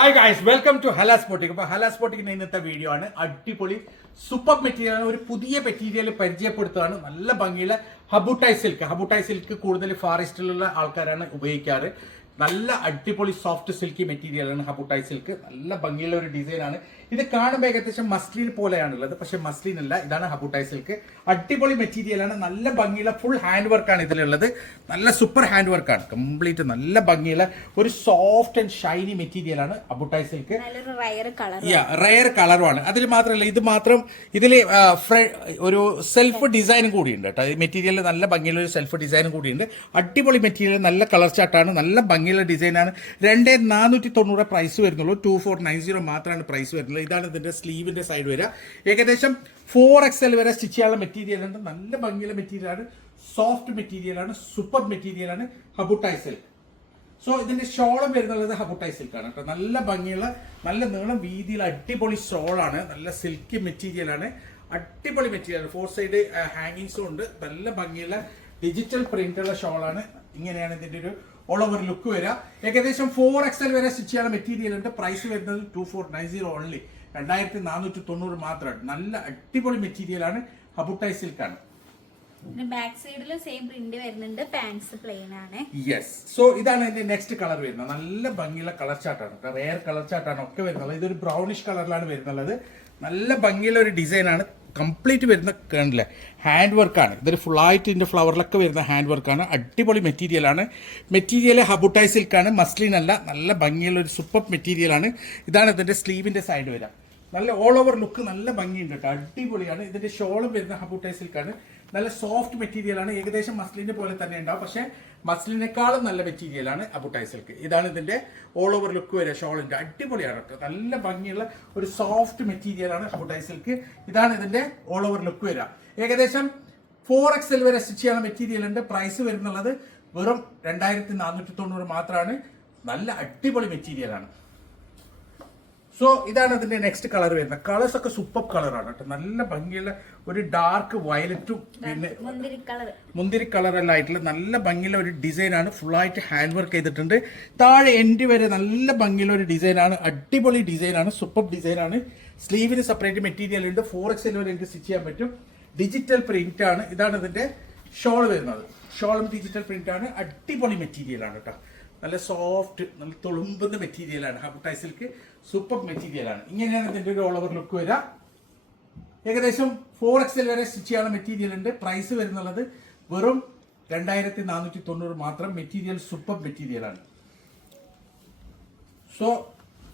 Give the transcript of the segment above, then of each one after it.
Hi guys, welcome to ഹലാ സ്പോട്ടിക്. അപ്പോൾ ഹലാ സ്പോട്ടിക്കിന്റെ ഇന്നത്തെ വീഡിയോ ആണ്. അടിപൊളി സൂപ്പർ മെറ്റീരിയൽ ആണ്. ഒരു പുതിയ മെറ്റീരിയൽ പരിചയപ്പെടുത്തുകയാണ്. നല്ല ഭംഗിയുള്ള ഹബുട്ടായ് സിൽക്ക്. ഹബുട്ടായ് സിൽക്ക് കൂടുതൽ ഫാറസ്റ്റിലുള്ള ആൾക്കാരാണ് ഉപയോഗിക്കാറ്. നല്ല അടിപൊളി സോഫ്റ്റ് സിൽക്കി മെറ്റീരിയൽ ആണ് ഹബുട്ടായ് സിൽക്ക്. നല്ല ഭംഗിയുള്ള ഒരു ഡിസൈൻ ആണ്. ഇത് കാണുമ്പോൾ ഏകദേശം മസ്ലിൻ പോലെയാണുള്ളത്, പക്ഷെ മസ്ലിൻ അല്ല. ഇതാണ് ഹബുട്ടായ് സിൽക്ക്. അടിപൊളി മെറ്റീരിയൽ ആണ്. നല്ല ഭംഗിയുള്ള ഫുൾ ഹാൻഡ് വർക്ക് ആണ് ഇതിലുള്ളത്. നല്ല സൂപ്പർ ഹാൻഡ് വർക്ക് ആണ്. കംപ്ലീറ്റ് നല്ല ഭംഗിയുള്ള ഒരു സോഫ്റ്റ് ആൻഡ് ഷൈനി മെറ്റീരിയൽ ആണ് ഹബുട്ടായ് സിൽക്ക്. റയർ കളറുമാണ്. അതിൽ മാത്രമല്ല, ഇതിൽ ഒരു സെൽഫ് ഡിസൈനും കൂടിയുണ്ട് കേട്ടോ. ഈ മെറ്റീരിയൽ നല്ല ഭംഗിയുള്ള ഒരു സെൽഫ് ഡിസൈനും കൂടിയുണ്ട്. അടിപൊളി മെറ്റീരിയൽ, നല്ല കളർ ചാർട്ടാണ്, നല്ല ഭംഗിയുള്ള ഡിസൈനാണ്. 2490 പ്രൈസ് വരുന്നുള്ളൂ. 2490 മാത്രമാണ് പ്രൈസ് വരുന്നത്. ഇതാണ് ഇതിന്റെ സ്ലീവിന്റെ സൈഡ് വരിക. ഏകദേശം 4XL വരെ സ്റ്റിച്ച് ചെയ്യാനുള്ള മെറ്റീരിയൽ ഉണ്ട്. നല്ല ഭംഗിയുള്ള മെറ്റീരിയൽ ആണ്, സോഫ്റ്റ് മെറ്റീരിയൽ ആണ്, സൂപ്പർ മെറ്റീരിയൽ ആണ് ഹബുട്ടായ് സിൽക്ക്. സോ ഇതിന്റെ ഷോളും വരുന്നത് ഹബുട്ടായ് സിൽക്ക് ആണ് കേട്ടോ. നല്ല ഭംഗിയുള്ള, നല്ല നീളം വീതിയിൽ അടിപൊളി ഷോളാണ്. നല്ല സിൽക്കി മെറ്റീരിയൽ ആണ്, അടിപൊളി മെറ്റീരിയൽ. 4 സൈഡ് ഹാങ്ങിങ്സും ഉണ്ട്. നല്ല ഭംഗിയുള്ള ഡിജിറ്റൽ പ്രിന്റുള്ള ഷോളാണ്. ഇങ്ങനെയാണ് ഇതിന്റെ ഒരു ഓൾ ഓവർ ലുക്ക് വരിക. ഏകദേശം 4XL വരെ സ്റ്റിച്ച് ചെയ്യാൻ മെറ്റീരിയൽ ഉണ്ട്. പ്രൈസ് വരുന്നത് 2490 ഓൺലി, 2490 മാത്രമാണ്. നല്ല അടിപൊളി മെറ്റീരിയൽ ആണ്, ഹബുട്ടായ് സിൽക്ക് ആണ്. ബാക്ക് സൈഡിലും സെയിം പ്രിന്റ് വരുന്നുണ്ട്. പാന്റ്സ് പ്ലെയിൻ ആണ്. യെസ്. സോ ഇതാണ് ഇതിന്റെ നെക്സ്റ്റ് കളർ വരുന്നത്. നല്ല ഭംഗിയുള്ള കളർ ചാർട്ടാണ്, റെയർ കളർ ചാർട്ടാണ് ഒക്കെ വരുന്നത്. ഇതൊരു ബ്രൗണിഷ് കളറിലാണ് വരുന്നത്. നല്ല ഭംഗിയുള്ള ഒരു ഡിസൈൻ ആണ്. കംപ്ലീറ്റ് വരുന്ന കണ്ടില്ലേ, ഹാൻഡ് വർക്കാണ്. ഇതൊരു ഫുള്ളായിട്ട് ഇതിന്റെ ഫ്ലവറിലൊക്കെ വരുന്ന ഹാൻഡ് വർക്കാണ്. അടിപൊളി മെറ്റീരിയൽ ആണ്. മെറ്റീരിയൽ ഹബുട്ടായ് സിൽക്കാണ്, മസ്ലിൻ അല്ല. നല്ല ഭംഗിയുള്ള ഒരു സൂപ്പർ മെറ്റീരിയൽ ആണ്. ഇതാണ് ഇതിന്റെ സ്ലീവിന്റെ സൈഡ് വരിക. നല്ല ഓൾ ഓവർ ലുക്ക്, നല്ല ഭംഗിയുണ്ട് കേട്ടോ. അടിപൊളിയാണ്. ഇതിന്റെ ഷോളും വരുന്ന ഹബുട്ടായ് സിൽക്കാണ്. നല്ല സോഫ്റ്റ് മെറ്റീരിയൽ ആണ്. ഏകദേശം മസ്ലിന്റെ പോലെ തന്നെ ഉണ്ടാവും, പക്ഷെ മസ്ലിനേക്കാളും നല്ല മെറ്റീരിയൽ ആണ് ഹബുട്ടായ് സിൽക്ക്. ഇതാണ് ഇതിന്റെ ഓൾ ഓവർ ലുക്ക് വരെ ഷോളിന്റെ. അടിപൊളിയാണ് കേട്ടോ. നല്ല ഭംഗിയുള്ള ഒരു സോഫ്റ്റ് മെറ്റീരിയൽ ആണ് ഹബുട്ടായ് സിൽക്ക്. ഇതാണ് ഇതിന്റെ ഓൾ ഓവർ ലുക്ക് വരിക. ഏകദേശം 4XL വരെ സ്റ്റിച്ച് ചെയ്യാൻ മെറ്റീരിയൽ ഉണ്ട്. പ്രൈസ് വരുന്നുള്ളത് വെറും 2490 മാത്രമാണ്. നല്ല അടിപൊളി മെറ്റീരിയൽ ആണ്. സോ ഇതാണ് അതിന്റെ നെക്സ്റ്റ് കളർ വരുന്നത്. കളേഴ്സ് ഒക്കെ സൂപ്പർ കളറാണ് കേട്ടോ. നല്ല ഭംഗിയുള്ള ഒരു ഡാർക്ക് വയലറ്റും പിന്നെ മുന്തിരി കളറെല്ലാം ആയിട്ടുള്ള നല്ല ഭംഗിയുള്ള ഒരു ഡിസൈനാണ്. ഫുള്ളായിട്ട് ഹാൻഡ് വർക്ക് ചെയ്തിട്ടുണ്ട്. താഴെ എൻഡ് വരെ നല്ല ഭംഗിയുള്ള ഒരു ഡിസൈനാണ്. അടിപൊളി ഡിസൈനാണ്, സൂപ്പർ ഡിസൈനാണ്. സ്ലീവിന് സെപ്പറേറ്റ് മെറ്റീരിയൽ ഉണ്ട്. 4XL വരെ എനിക്ക് സ്റ്റിച്ച് ചെയ്യാൻ പറ്റും. ഡിജിറ്റൽ പ്രിന്റ് ആണ്. ഇതാണ് ഇതിന്റെ ഷോൾ വരുന്നത്. ഷോളും ഡിജിറ്റൽ പ്രിന്റ് ആണ്. അടിപൊളി മെറ്റീരിയൽ ആണ് കേട്ടോ. നല്ല സോഫ്റ്റ്, നല്ല തുളുമ്പുന്ന മെറ്റീരിയൽ ആണ് ഹബുട്ടായ് സിൽക്ക്. സൂപ്പർ മെറ്റീരിയൽ ആണ്. ഇങ്ങനെയാണ് ഇതിന്റെ ഒരു ഓൾ ഓവർ ലുക്ക് വരിക. ഏകദേശം 4XL വരെ സ്റ്റിച്ച് ചെയ്യാനുള്ള മെറ്റീരിയൽ ഉണ്ട്. പ്രൈസ് വരുന്നുള്ളത് വെറും 2490 മാത്രം. മെറ്റീരിയൽ സൂപ്പർ മെറ്റീരിയൽ ആണ്. സോ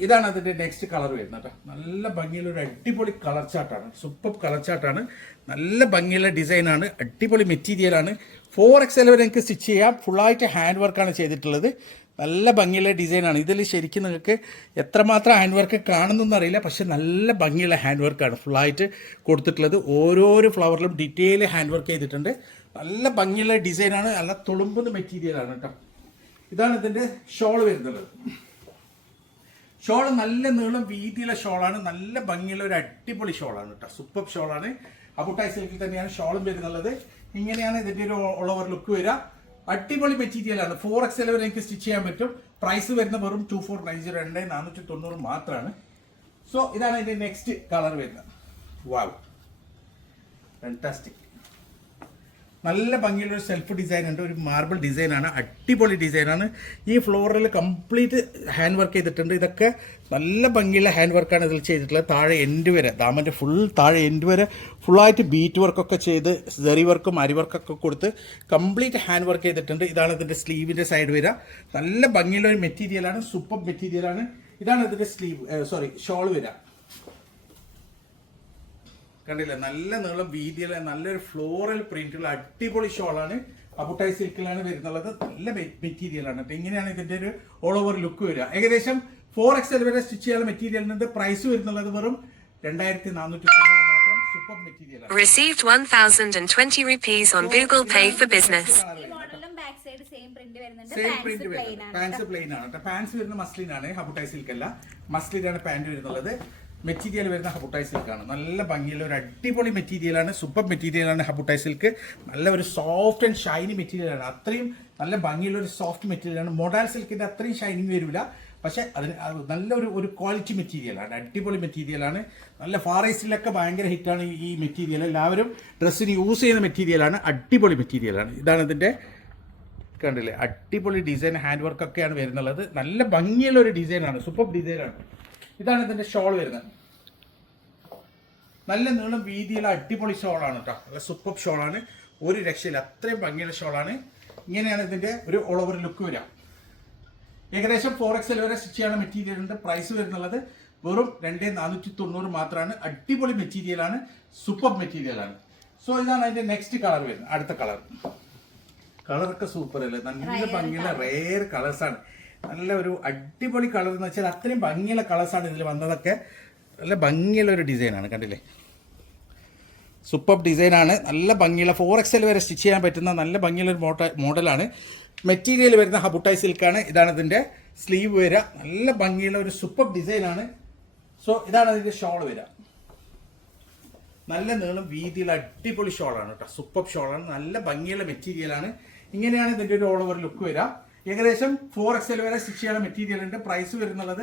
ഇതാണ് അതിന്റെ നെക്സ്റ്റ് കളർ വരുന്നത് കേട്ടോ. നല്ല ഭംഗിയുള്ള ഒരു അടിപൊളി കളർ ചാർട്ടാണ്, സൂപ്പർ കളർ ചാർട്ടാണ്. നല്ല ഭംഗിയുള്ള ഡിസൈനാണ്, അടിപൊളി മെറ്റീരിയൽ ആണ്. 4XL വരെ എനിക്ക് സ്റ്റിച്ച് ചെയ്യാം. ഫുള്ളായിട്ട് ഹാൻഡ് വർക്കാണ് ചെയ്തിട്ടുള്ളത്. നല്ല ഭംഗിയുള്ള ഡിസൈനാണ്. ഇതിൽ ശരിക്കും നിങ്ങൾക്ക് എത്രമാത്രം ഹാൻഡ് വർക്ക് കാണുന്നൊന്നും അറിയില്ല, പക്ഷെ നല്ല ഭംഗിയുള്ള ഹാൻഡ് വർക്കാണ് ഫുള്ളായിട്ട് കൊടുത്തിട്ടുള്ളത്. ഓരോരോ ഫ്ലവറിലും ഡീറ്റെയിൽ ഹാൻഡ് വർക്ക് ചെയ്തിട്ടുണ്ട്. നല്ല ഭംഗിയുള്ള ഡിസൈനാണ്. നല്ല തുളുമ്പുന്ന മെറ്റീരിയലാണ് കേട്ടോ. ഇതാണ് ഇതിന്റെ ഷോൾ വരുന്നത്. ഷോൾ നല്ല നീളം വീതിയുള്ള ഷോളാണ്. നല്ല ഭംഗിയുള്ള ഒരു അടിപൊളി ഷോളാണ് കേട്ടോ. സൂപ്പർ ഷോളാണ്. ഹബുട്ടായ് സിൽക്കിൽ തന്നെയാണ് ഷോളും വരുന്നുള്ളത്. ഇങ്ങനെയാണ് ഇതിന്റെ ഒരു ഓൾ ഓവർ ലുക്ക് വരിക. അടിപൊളി മെറ്റീരിയൽ ആണ്. 4XL വരെ എനിക്ക് സ്റ്റിച്ച് ചെയ്യാൻ പറ്റും. പ്രൈസ് വരുന്ന വെറും 2490, 2490 മാത്രമാണ്. സോ ഇതാണ് ഇതിന്റെ നെക്സ്റ്റ് കളർ വരുന്നത്. വാവ്, ഫാന്റാസ്റ്റിക്. നല്ല ഭംഗിയുള്ള ഒരു സെൽഫ് ഡിസൈൻ ഉണ്ട്. ഒരു മാർബിൾ ഡിസൈനാണ്, അടിപൊളി ഡിസൈനാണ്. ഈ ഫ്ലോറിൽ കംപ്ലീറ്റ് ഹാൻഡ് വർക്ക് ചെയ്തിട്ടുണ്ട്. ഇതൊക്കെ നല്ല ഭംഗിയുള്ള ഹാൻഡ് വർക്കാണ് ഇതിൽ ചെയ്തിട്ടുള്ളത്. താഴെ എൻഡ് വരെ, ദാമൻ്റെ ഫുൾ താഴെ എൻഡ് വരെ ഫുള്ളായിട്ട് ബീറ്റ് വർക്കൊക്കെ ചെയ്ത് സെറി വർക്കും അരി വർക്കൊക്കെ കൊടുത്ത് കംപ്ലീറ്റ് ഹാൻഡ് വർക്ക് ചെയ്തിട്ടുണ്ട്. ഇതാണ് ഇതിൻ്റെ സ്ലീവിൻ്റെ സൈഡ് വരിക. നല്ല ഭംഗിയുള്ള ഒരു മെറ്റീരിയലാണ്, സൂപ്പർ മെറ്റീരിയലാണ്. ഇതാണ് ഇതിൻ്റെ ഷോൾ വരിക. കണ്ടില്ല, നല്ല നീളം വീതിയുള്ള നല്ലൊരു ഫ്ലോറൽ പ്രിന്റുള്ള അടിപൊളി ഷോളാണ്. ഹബുട്ടായ് സിൽക്കിലാണ് വരുന്നുള്ളത്. നല്ല മെറ്റീരിയൽ ആണ്. ഇങ്ങനെയാണ് ഇതിന്റെ ഒരു ഓൾ ഓവർ ലുക്ക് വരിക. ഏകദേശം 4XL വരെ സ്റ്റിച്ച് ചെയ്യാനുള്ള മെറ്റീരിയൽ ഉണ്ട്. പ്രൈസ് വരുന്നുള്ളത് വെറും 2490 മാത്രം. സൂപ്പർ മെറ്റീരിയൽ ആണ്. Received 1020 rupees on Google Pay for business. Same print വരുന്നത്. പാൻസ് പ്ലെയിൻ ആണ്. പാൻസ് വരുന്ന മസ്ലിൻ ആണ്, ഹബുട്ടായ് സിൽക്ക് അല്ല. മസ്ലിനാണ് പാന്റ് വരുന്നുള്ളത്. മെറ്റീരിയൽ വരുന്ന ഹബുട്ടായ് സിൽക്കാണ്. നല്ല ഭംഗിയുള്ള ഒരു അടിപൊളി മെറ്റീരിയലാണ്, സൂപ്പർ മെറ്റീരിയലാണ് ഹബുട്ടായ് സിൽക്ക്. നല്ല ഒരു സോഫ്റ്റ് ആൻഡ് ഷൈനി മെറ്റീരിയലാണ്. അത്രയും നല്ല ഭംഗിയുള്ള ഒരു സോഫ്റ്റ് മെറ്റീരിയലാണ്. മൊഡാൽ സിൽക്കിന്റെ അത്രയും ഷൈനിങ് വരില്ല, പക്ഷെ അതിന് നല്ലൊരു ഒരു ക്വാളിറ്റി മെറ്റീരിയലാണ്, അടിപൊളി മെറ്റീരിയലാണ്. നല്ല ഫാർ ഈസ്റ്റിലൊക്കെ ഭയങ്കര ഹിറ്റാണ് ഈ മെറ്റീരിയൽ. എല്ലാവരും ഡ്രസ്സിന് യൂസ് ചെയ്യുന്ന മെറ്റീരിയലാണ്, അടിപൊളി മെറ്റീരിയലാണ്. ഇതാണ് ഇതിൻ്റെ കണ്ടില്ലേ, അടിപൊളി ഡിസൈൻ, ഹാൻഡ് വർക്കൊക്കെയാണ് വരുന്നുള്ളത്. നല്ല ഭംഗിയുള്ള ഒരു ഡിസൈനാണ്, സൂപ്പർ ഡിസൈനാണ്. ഇതാണ് ഇതിൻ്റെ ഷോൾ വരുന്നത്. നല്ല നീളം വീതിയുള്ള അടിപൊളി ഷോളാണ് കേട്ടോ, നല്ല സൂപ്പർ ഷോളാണ്, ഒരു രക്ഷയില്ല, അത്രയും ഭംഗിയുള്ള ഷോളാണ്. ഇങ്ങനെയാണ് ഇതിൻ്റെ ഒരു ഓൾ ഓവർ ലുക്ക് വരിക. ഏകദേശം 4XL വരെ സ്റ്റിച്ച് ചെയ്യാനുള്ള മെറ്റീരിയലിൻ്റെ പ്രൈസ് വരുന്നുള്ളത് വെറും 2490 മാത്രമാണ്. അടിപൊളി മെറ്റീരിയലാണ്, സൂപ്പർ മെറ്റീരിയലാണ്. സോ ഇതാണ് അതിൻ്റെ നെക്സ്റ്റ് കളർ വരുന്നത്. അടുത്ത കളറൊക്കെ സൂപ്പർ അല്ലേ, നല്ല ഭംഗിയുള്ള റെയർ കളേഴ്സാണ്. നല്ല ഒരു അടിപൊളി കളർ എന്ന് വെച്ചാൽ അത്രയും ഭംഗിയുള്ള കളേഴ്സാണ് ഇതിൽ വന്നതൊക്കെ. നല്ല ഭംഗിയുള്ള ഒരു ഡിസൈനാണ്, കണ്ടില്ലേ, സൂപ്പർ ഡിസൈനാണ്. നല്ല ഭംഗിയുള്ള 4XL വരെ സ്റ്റിച്ച് ചെയ്യാൻ പറ്റുന്ന നല്ല ഭംഗിയുള്ള ഒരു മോഡലാണ്. മെറ്റീരിയൽ വരുന്ന ഹബുട്ടായി സിൽക്കാണ്. ഇതാണ് ഇതിൻ്റെ സ്ലീവ് വരിക. നല്ല ഭംഗിയുള്ള ഒരു സൂപ്പർ ഡിസൈനാണ്. സോ ഇതാണ് അതിൻ്റെ ഷോൾ വരിക. നല്ല നീളം വീതിയുള്ള അടിപൊളി ഷോളാണ് കേട്ടോ, സൂപ്പർ ഷോളാണ്, നല്ല ഭംഗിയുള്ള മെറ്റീരിയലാണ്. ഇങ്ങനെയാണ് ഇതിൻ്റെ ഒരു ഓൾ ഓവർ ലുക്ക് വരിക. ഏകദേശം 4XL വരെ സ്റ്റിച്ച് ചെയ്യാനുള്ള മെറ്റീരിയൽ ഉണ്ട്. പ്രൈസ് വരുന്നുള്ളത്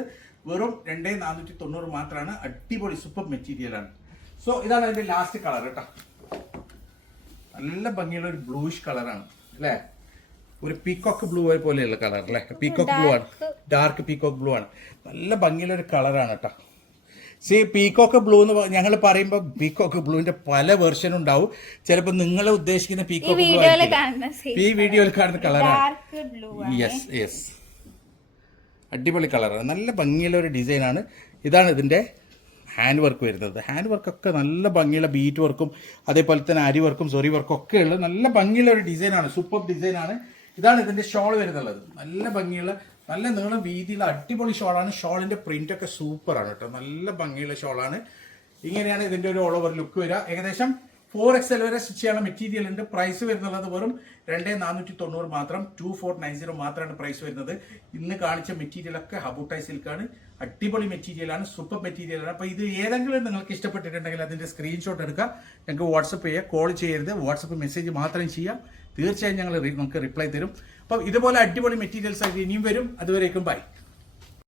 വെറും 2490 മാത്രമാണ്. അടിപൊളി സൂപ്പർ മെറ്റീരിയലാണ്. സോ ഇതാണ് അതിൻ്റെ ലാസ്റ്റ് കളർ കേട്ടോ. നല്ല ഭംഗിയുള്ള ഒരു ബ്ലൂയിഷ് കളറാണ് അല്ലേ, ഒരു പീക്കോക്ക് ബ്ലൂ പോലെയുള്ള കളർ അല്ലേ, പീക്കോക്ക് ബ്ലൂ ആണ്, ഡാർക്ക് പീക്കോക്ക് ബ്ലൂ ആണ്. നല്ല ഭംഗിയുള്ള ഒരു കളറാണ് കേട്ടോ. പീക്കോക്ക് ബ്ലൂ എന്ന് ഞങ്ങൾ പറയുമ്പോൾ പീക്കോക്ക് ബ്ലൂവിന്റെ പല വെർഷൻ ഉണ്ടാവും. ചിലപ്പോൾ നിങ്ങൾ ഉദ്ദേശിക്കുന്ന പീക്കോക്ക് ബ്ലൂ ഈ വീഡിയോയിൽ കാണുന്ന കളറാണ്. യെസ് യെസ്, അടിപൊളി കളറാണ്, നല്ല ഭംഗിയുള്ള ഒരു ഡിസൈനാണ്. ഇതാണ് ഇതിൻ്റെ ഹാൻഡ് വർക്ക് വരുന്നത്. ഹാൻഡ് വർക്കൊക്കെ നല്ല ഭംഗിയുള്ള ബീറ്റ് വർക്കും അതേപോലെ തന്നെ അരി വർക്കും സൊറി വർക്കും ഒക്കെ ഉള്ളത് നല്ല ഭംഗിയുള്ള ഒരു ഡിസൈനാണ്, സൂപ്പർ ഡിസൈനാണ്. ഇതാണ് ഇതിൻ്റെ ഷോൾ വരുന്നുള്ളത്. നല്ല ഭംഗിയുള്ള നല്ല നീളം വീതിയുള്ള അടിപൊളി ഷോളാണ്. ഷോളിൻ്റെ പ്രിൻ്റൊക്കെ സൂപ്പറാണ് കേട്ടോ, നല്ല ഭംഗിയുള്ള ഷോളാണ്. ഇങ്ങനെയാണ് ഇതിൻ്റെ ഒരു ഓൾ ഓവർ ലുക്ക് വരിക. ഏകദേശം 4XL വരെ സ്റ്റിച്ച് ചെയ്യാനുള്ള മെറ്റീരിയൽ ഉണ്ട്. പ്രൈസ് വരുന്നുള്ളത് വെറും 2490 മാത്രം, 2490 മാത്രമാണ് പ്രൈസ് വരുന്നത്. ഇന്ന് കാണിച്ച മെറ്റീരിയലൊക്കെ ഹബുട്ടായി സിൽക്കാണ്, അടിപൊളി മെറ്റീരിയലാണ്, സൂപ്പർ മെറ്റീരിയലാണ്. അപ്പോൾ ഇത് ഏതെങ്കിലും നിങ്ങൾക്ക് ഇഷ്ടപ്പെട്ടിട്ടുണ്ടെങ്കിൽ അതിൻ്റെ സ്ക്രീൻഷോട്ട് എടുക്കുക, ഞങ്ങൾക്ക് വാട്സപ്പ് ചെയ്യുക, കോൾ ചെയ്യരുത്, വാട്സപ്പ് മെസ്സേജ് മാത്രം ചെയ്യാം. തീർച്ചയായും ഞങ്ങൾ നമുക്ക് റിപ്ലൈ തരും. അപ്പം ഇതുപോലെ അടിപൊളി മെറ്റീരിയൽസ് ആയിട്ട് ഇനിയും വരും. അതുവരേക്കും ബൈ.